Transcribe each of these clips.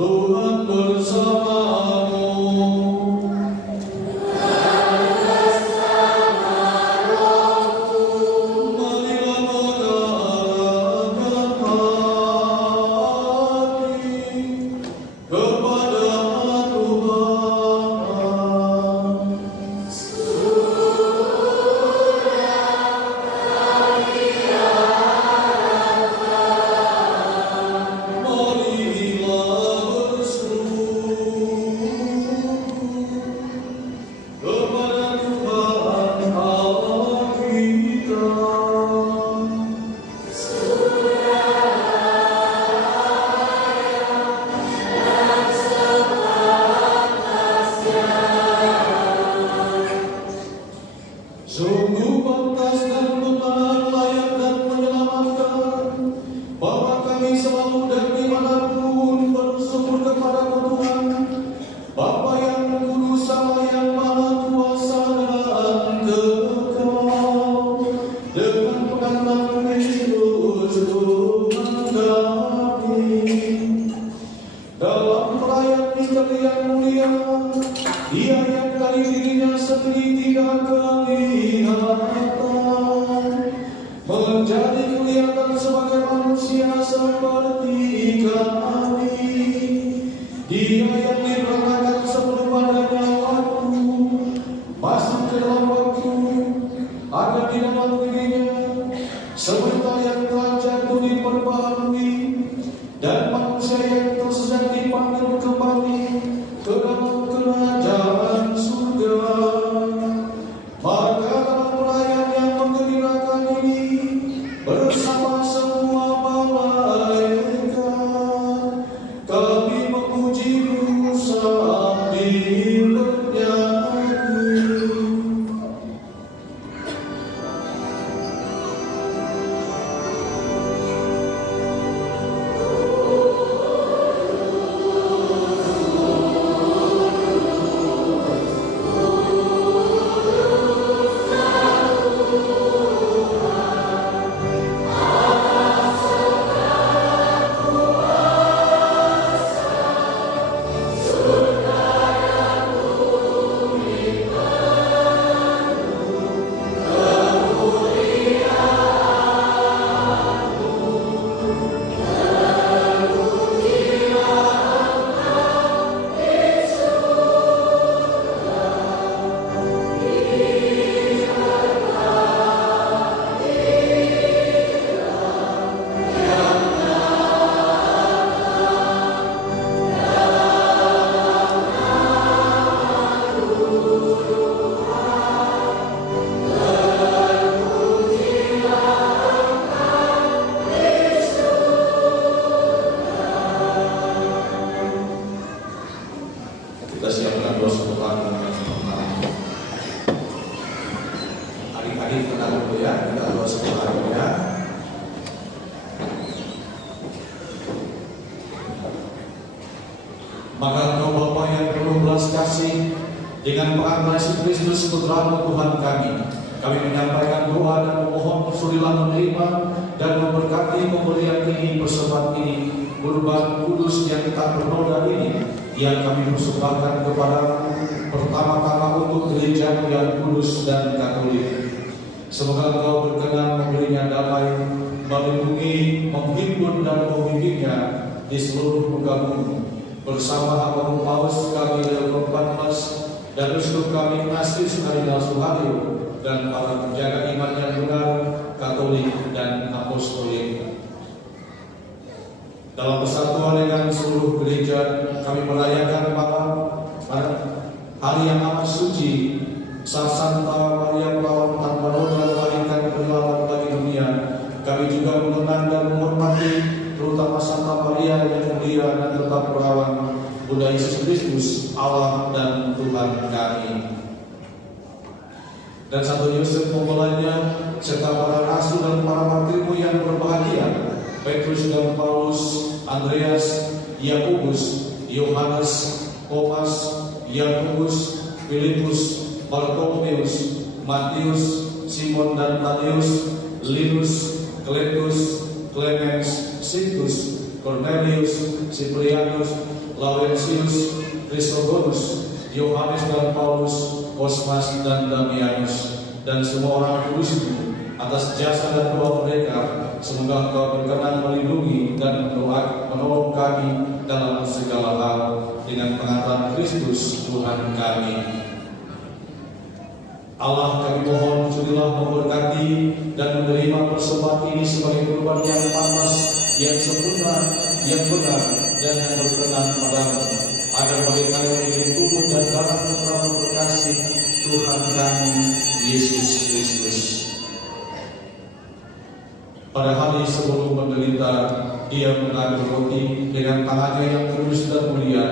Tuhan bersamamu. Marilah mengarahkan hati kepada Tuhan. Sungguh pantas dan benar, layak dan menyelamatkan, bahwa kami selalu dan dimanapun bersyukur kepada Tuhan, Bapa yang kudus, Allah yang maha kuasa dan kekal, dengan pengantar Kristus Tuhan kami. Dalam melayani yang mulia, Dia yang dari dirinya sendiri tidak kelihatan, menjadi kelihatan sebagai manusia seperti kami. Dia yang diberangkatkan sebelum adanya waktu, masuk ke dalam waktu, ada di dalam dirinya, sebentar yang telah jatuh diperbaharui, dan manusia yang tersesat dipanggil kembali ke dalam kerajaan surga. Maka dalam pelayan yang menggembirakan ini, bersama semua malaikat, kami memuji-Mu sambil bernyanyi. Kita siapkan doa sebentar dengan semangat. Adik-adik tenang dulu ya, kita doa sebentar ya. Maka Engkau Bapa yang penuh belas kasih, dengan pengagungan Kristus Putra Tuhan kami menyampaikan doa dan memohon surilah menerima dan memberkati pemberian ini, persembahan ini, kurban kudus yang tak bernoda ini, yang kami persembahkan kepada pertama-tama untuk gereja yang kudus dan katolik. Semoga Engkau berkenan memberinya damai, melindungi, menghibur dan membimbingnya di seluruh muka bumi. Bersama Abang Paus kami Leo 14 dan Uskup kami Ignatius Kardinal Suhario dan para penjaga iman yang benar, Katolik dan Apostolik. Dalam persatuan dengan seluruh gereja, kami merayakan pada hari yang amat suci, Santa Maria Perawan tanpa noda melahirkan penyelamat bagi dunia. Kami juga mengenang dan menghormati terutama Santa Maria yang mulia dan tetap perawan, Bunda Yesus Kristus, Allah dan Tuhan kami. Dan Santo Yosef mempelainya, serta para rasul dan para martirmu yang berbahagia, Petrus dan Paulus, Andreas, Yakobus, Yohanes, Thomas, Yakobus, Filipus, Bartolomeus, Matius, Simon dan Tadeus, Linus, Kletus, Clemens, Sintus, Cornelius, Ciprianus, Laurentius, Chrysogonus, Yohanes dan Paulus, Cosmas dan Damianus, dan semua orang kudus itu. Atas jasa dan doa mereka, semoga Engkau berkenan melindungi dan menolong kami dalam segala hal dengan pengantaran Kristus Tuhan kami. Allah, kami mohon surilah memberkati dan menerima persembahan ini sebagai kurban yang pantas, yang sempurna, yang benar, dan yang berkenan padamu, agar bagi kami menjadi tubuh dan darah Putra terkasih Tuhan kami Yesus Kristus. Pada hari sebelum menderita, Dia mengambil roti dengan tangannya yang kudus dan mulia,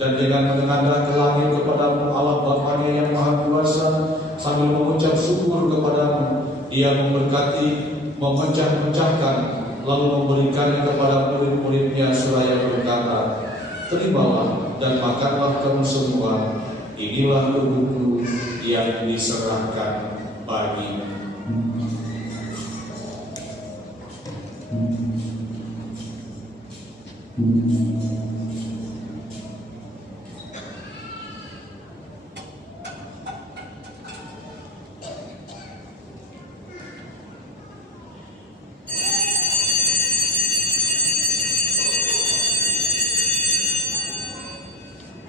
dan dengan menengadah ke langit kepadamu Allah Bapa-Nya yang Maha Kuasa, sambil mengucap syukur kepadamu, Dia memberkati, memecah-mecahkan, lalu memberikannya kepada murid-muridnya seraya berkata, terimalah dan makanlah kamu semua, inilah tubuhku yang diserahkan bagimu.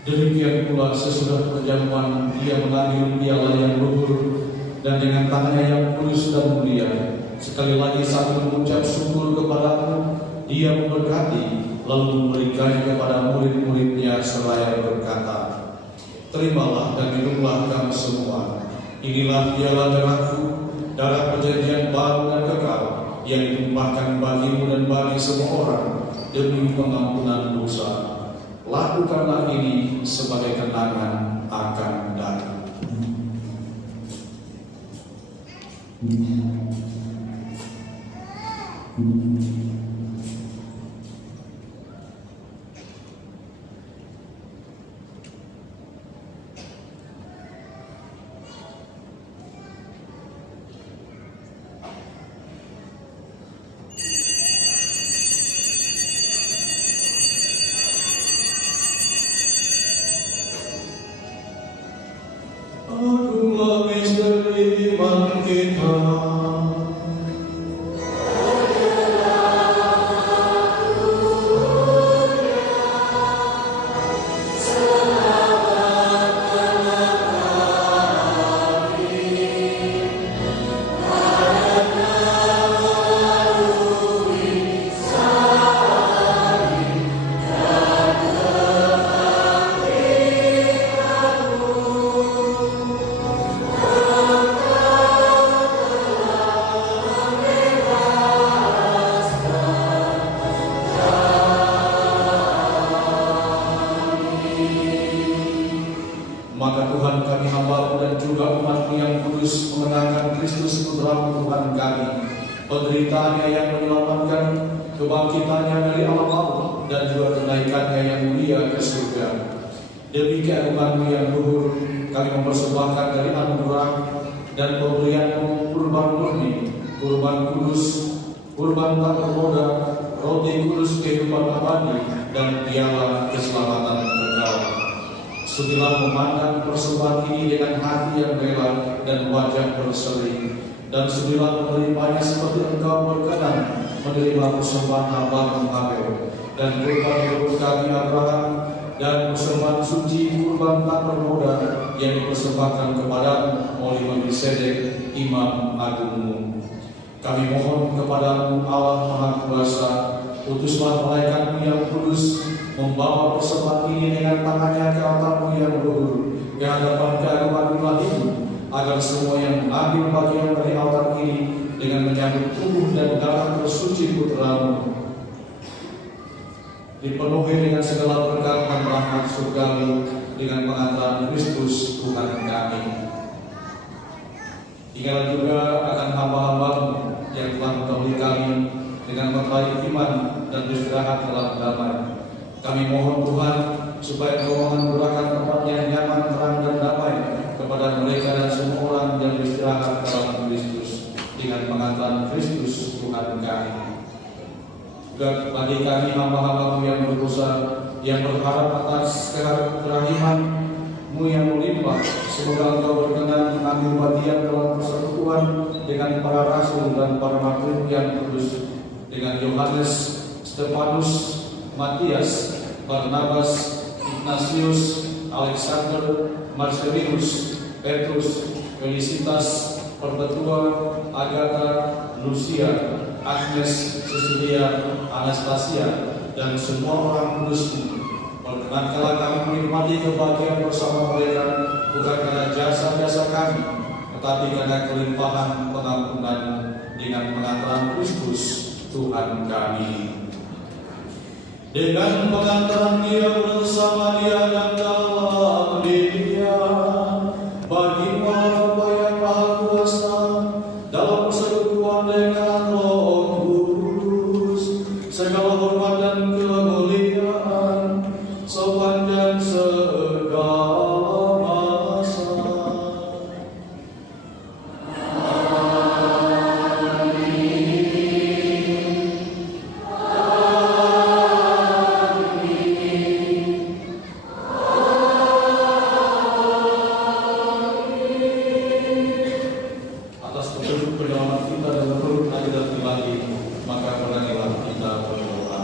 Demikian pula sesudah perjamuan Dia mengambil piala yang luhur, dan dengan tangannya yang kudus dan mulia, sekali lagi sambil mengucap syukur kepadamu, Dia memberkati, lalu memberikannya kepada murid-muridnya seraya berkata, terimalah dan minumlah kamu semua, inilah piala darahku, darah perjanjian baru dan kekal, yang ditumpahkan bagimu dan bagi semua orang demi pengampunan dosa. Lakukanlah ini sebagai kenangan akan datang. Agunglah misteri iman kita. Maka Tuhan kami hamba-Mu dan juga umat-Mu yang kudus mengenangkan Kristus Putra Tuhan kami, penderitaannya yang menyelamatkan, kebangkitannya dari alam maut, dan juga kenaikannya yang mulia ke surga. Demi keagungan-Mu yang luhur, kami mempersembahkan dari anugerah dan pemberian-Mu kurban murni, kurban kudus, kurban tak bernoda, roti kudus kehidupan abadi, dan piala keselamatan kekal. Sudilah memandang persembahan ini dengan hati yang rela dan wajah berseri, dan sudilah menerimanya seperti Engkau berkenan menerima persembahan hamba-Mu Habel dan kurban leluhur kami Abraham, dan persembahan suci kurban tak bernoda yang dipersembahkan kepada-Mu oleh Melkisedek Imam Agung-Mu. Kami mohon kepada-Mu Allah Maha Kuasa, utuslah malaikat-Mu yang kudus membawa persembahan ini dengan tangannya ke altar-Mu yang luhur, ke hadapan keagungan ilahi-Mu, agar semua yang mengambil bagian dari altar ini dengan menyambut tubuh dan darah tersuci Putra-Mu dipenuhi dengan segala berkat dan rahmat surgawi dengan pengantaran Kristus Tuhan kami. Ingatlah juga akan hamba-hamba-Mu yang telah mendahului kami dengan meraih iman dan beristirahat dalam damai. Kami mohon Tuhan supaya Engkau menganugerahkan tempat yang nyaman, terang, dan damai kepada mereka dan semua orang yang beristirahat dalam Kristus dengan pengantaran Kristus Tuhan kami. juga bagi kami hamba-hamba-Mu yang berdosa, yang berharap atas kerahiman-Mu yang melimpah. Semoga Engkau berkenan mengambil bagian dalam persekutuan dengan para rasul dan para martir yang kudus, dengan Yohanes, Stefanus, Matias, Barnabas, Ignatius, Alexander, Marcellinus, Petrus, Felicitas, Perpetua, Agatha, Lucia, Agnes, Cecilia, Anastasia, dan semua orang kudus-Mu. Perkenankanlah kami menikmati kebahagiaan bersama mereka, bukan karena jasa-jasa kami, tetapi karena kelimpahan pengampunan dengan pengantaran Kristus Tuhan kami. Dengan pengantaran Dia bersama Dia dan dalam Dia, bagi Bapa yang Maha Kuasa, dalam persekutuan dengan Roh Kudus, segala hormat dan kemuliaan sepanjang segala masa. Atas petunjuk penyelamat kita dan menurut ajaran ilahi, maka beranilah kita berdoa.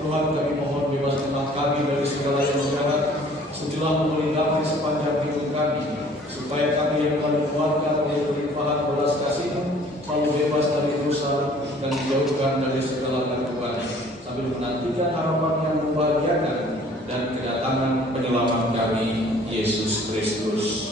Tuhan, kami mohon bebaskanlah kami dari segala yang jahat, sucilah memberi damai sepanjang hidup kami, supaya kami yang telah dikeluarkan oleh kelimpahan belas kasih-Mu selalu bebas dari dosa dan dijauhkan dari segala gangguan, sambil menantikan harapan yang membahagiakan dan kedatangan penyelamat kami, Yesus Kristus.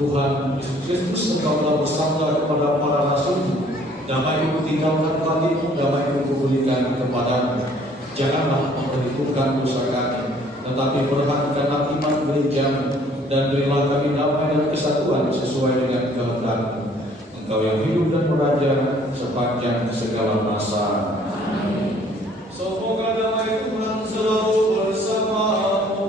Tuhan Yesus Kristus, Engkau telah bersabda kepada para rasul-Mu, damai-Ku tinggalkan kami, damai-Ku kuberikan kepadamu. Janganlah memperhitungkan dosa kami, tetapi perhatikanlah iman gereja-Mu, dan berilah kami damai dan kesatuan sesuai dengan kehendak-Mu. Engkau yang hidup dan beraja sepanjang segala masa. Amin. Semoga damai Tuhan selalu bersama-Mu.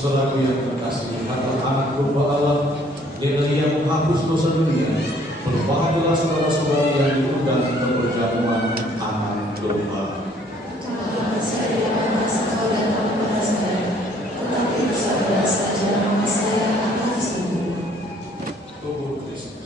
Saudaraku yang terkasih, kata anak domba Allah yang ia menghapus dosa dunia, berbahagialah saudara-saudari yang diundang ke perjamuan anak domba. Tubuh Kristus.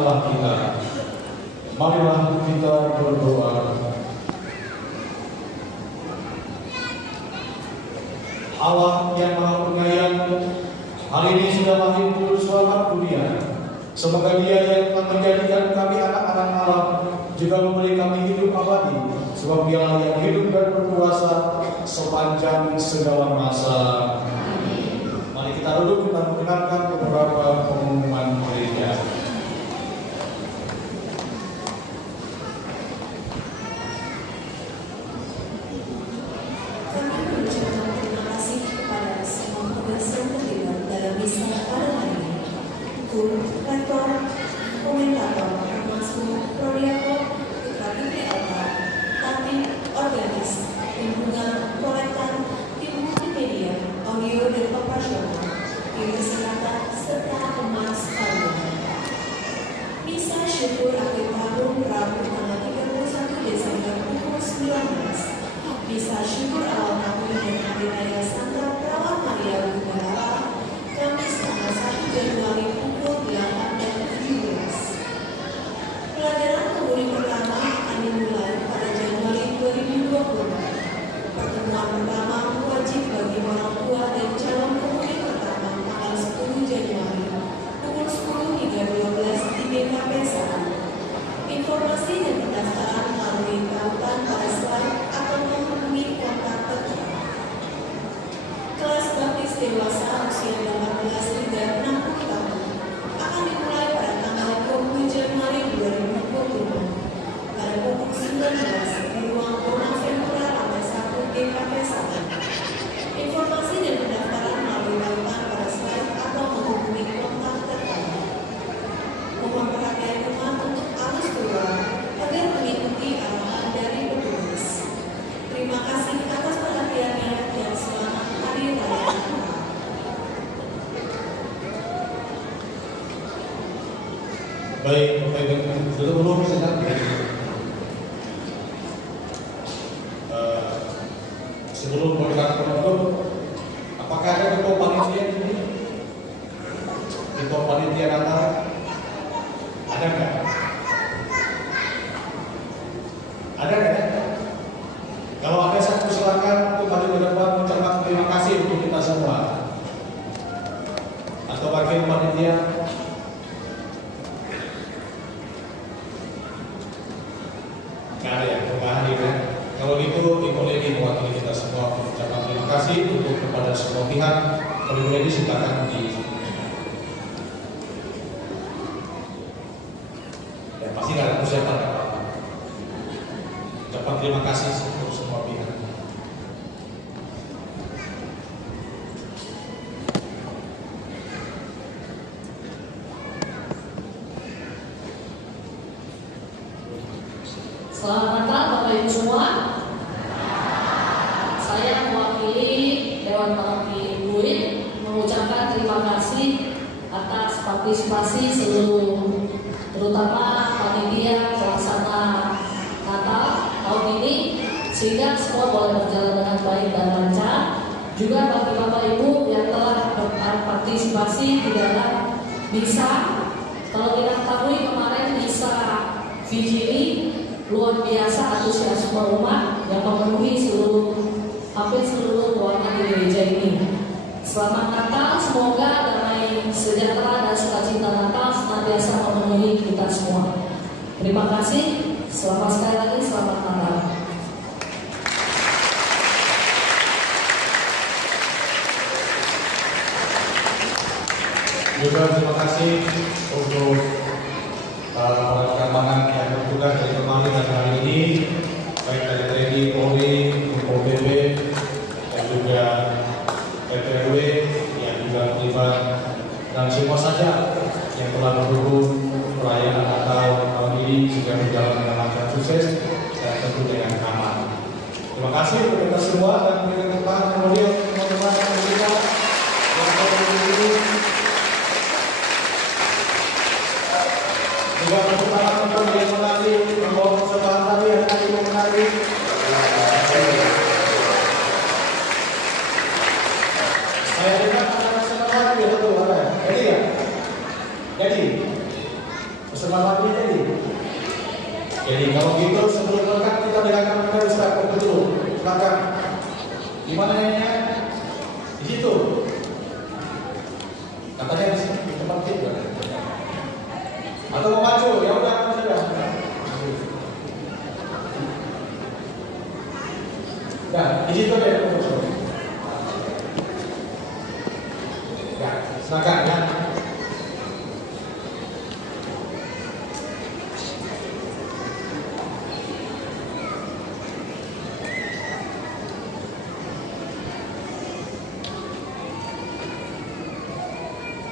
Allah kita. Marilah kita berdoa. Allah yang Maha Penyayang, hari ini sudah lahir Kudus selamat dunia. Semoga Dia yang telah menjadikan kami anak-anak Allah juga memberi kami hidup abadi, sebab Dialah yang hidup dan berkuasa sepanjang segala masa. Mari kita duduk, kita mendengarkan beberapa pengumuman gereja. Kami mengucapkan terima kasih kepada semua petugas yang terlibat dalam misa pada hari ini. Guru, rektor, komentator, termasuk prodiakon, putra putri altar, tatib, organis, tim bunga, kolektor, tim multimedia, audio dan operasional, tim kesehatan, serta umat sekalian. Misa syukur akhir tahun Rabu tanggal 31 Desember pukul 19. Misa syukur awal tahun dan hari raya Santa Perawan Maria Bunda Kamis tanggal 1 Januari pukul 8 dan 17. Pelajaran komuni pertama akan dimulai pada Januari 2020. Pertemuan pertama wajib bagi orang tua dan calon komuni pertama tanggal 10 Januari pukul 10 hingga 12 di GKP Satu. Informasi dan pendaftaran melalui tautan pada slide atau menghubungi kontak tertera. Kelas baptis dewasa usia 18 hingga 60 tahun akan dimulai pada tanggal 20 Januari 2020 pada pukul 19 di ruang Bonaventuri lantai 1 GKP 1. Informasi dan pendaftaran melalui tautan pada slide atau menghubungi kontak tertera. Mohon perhatian umat untuk arus keluar agar mengikuti arahan dari petugas. Terima kasih atas perhatiannya dan selamat Hari Raya Natal. Baik, Bapak Ibu, dulu sedang sebelum berkat penutup, apakah ada ketua panitia di sini? Ketua panitia Natal? Ada nggak? Ada nggak? Kalau ada, saya persilakan untuk maju ke depan mengucapkan terima kasih untuk kita semua. Atau bagian panitia? Nggak ada ya, nggak hadir ya. Kalau gitu, Ibu Lady mewakili kita semua mengucapkan terima kasih untuk kepada semua pihak. Kalau Ibu Lady silakan di pasti nggak ada persiapan. Ucapan terima kasih untuk semua pihak. Selamat Natal Bapak Ibu semua. Saya mewakili Dewan Paroki Pluit mengucapkan terima kasih atas partisipasi seluruh, terutama panitia pelaksana Natal tahun ini, sehingga semua boleh berjalan dengan baik dan lancar. Juga bagi Bapak Ibu yang telah berpartisipasi di dalam misa. Kalau kita ketahui kemarin misa Vigili luar biasa antusiasme umat yang memenuhi hampir seluruh ruangan di gereja ini. Selamat Natal, semoga damai sejahtera dan sukacita Natal senantiasa memenuhi kita semua. Terima kasih, selamat sekali lagi, selamat Natal. Juga terima kasih untuk rekan-rekan yang bertugas dari kemarin dan hari ini, baik dari TNI, Polri, PB, dan juga RTRW yang juga terlibat, dan semua saja yang telah mendukung perayaan Natal tahun ini juga berjalan dengan lancar, sukses, dan tentu dengan aman. Terima kasih untuk kita semua dan berikan kesempatan kemudian teman-teman yang kita juga berkesempatan untuk yang menanti membawa persembahan tadi yang tadi menanti. Saya dengar ada persembahan lagi, betul ada. Jadi ya, jadi persembahan lagi jadi kalau gitu sebelum berkat kita dengarkan mereka Ustaz betul. Silakan. Di mana ya? Di situ. Katanya di sini di tempat itu. Atau mau maju? Ya udah sudah. Ya, di situ deh. Ya, silakan ya.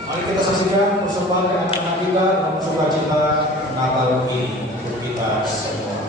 Mari kita saksikan persembahan anak-anak kita dalam sukacita Natal ini untuk kita semua.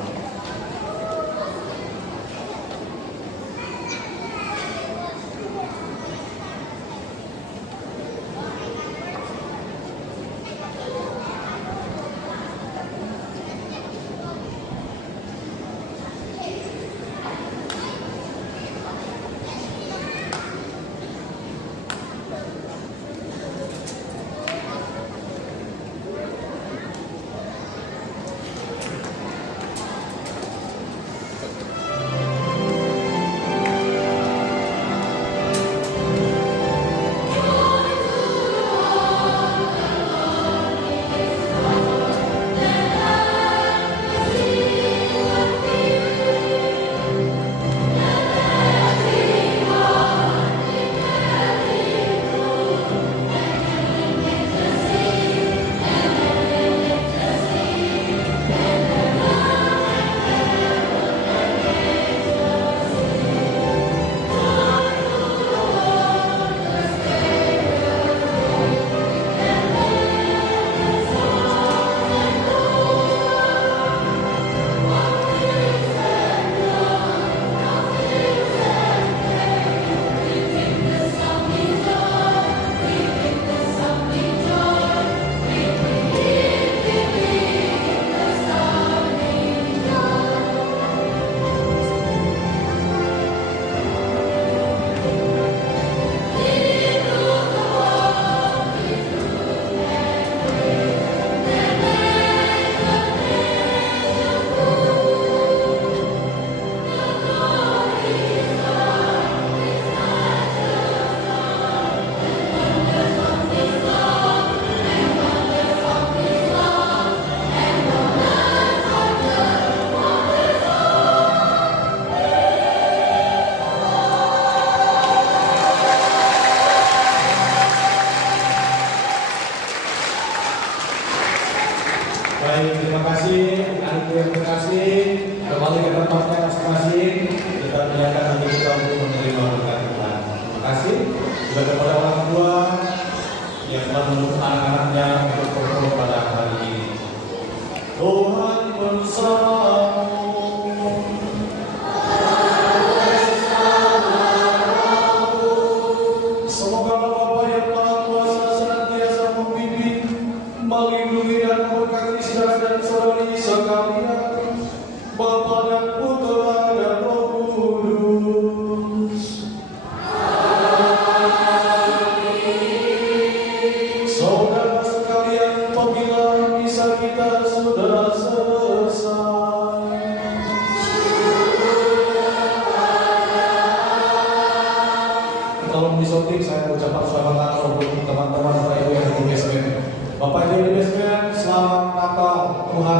Baik, terima kasih adik yang terkasih. Kembali ke tempatnya masing-masing. Kita menyatakan hati kita untuk menerima berkat Tuhan. Terima kasih juga kepada orang tua yang telah mendukung anak-anaknya untuk berkumpul pada hari ini. Tuhan bersamamu. Semoga Bapa yang Maha Kuasa senantiasa membimbing, melindungi dan memberkati saudara dan saudari sekalian, Bapa dan Putra dan Roh Kudus. Saudara sekalian, apabila misa kita sudah selesai, tolong disoting, saya ucapkan selamat Natal untuk teman-teman Bapak Ibu yang di basement. Bapak Ibu di basement, selamat Natal, Tuhan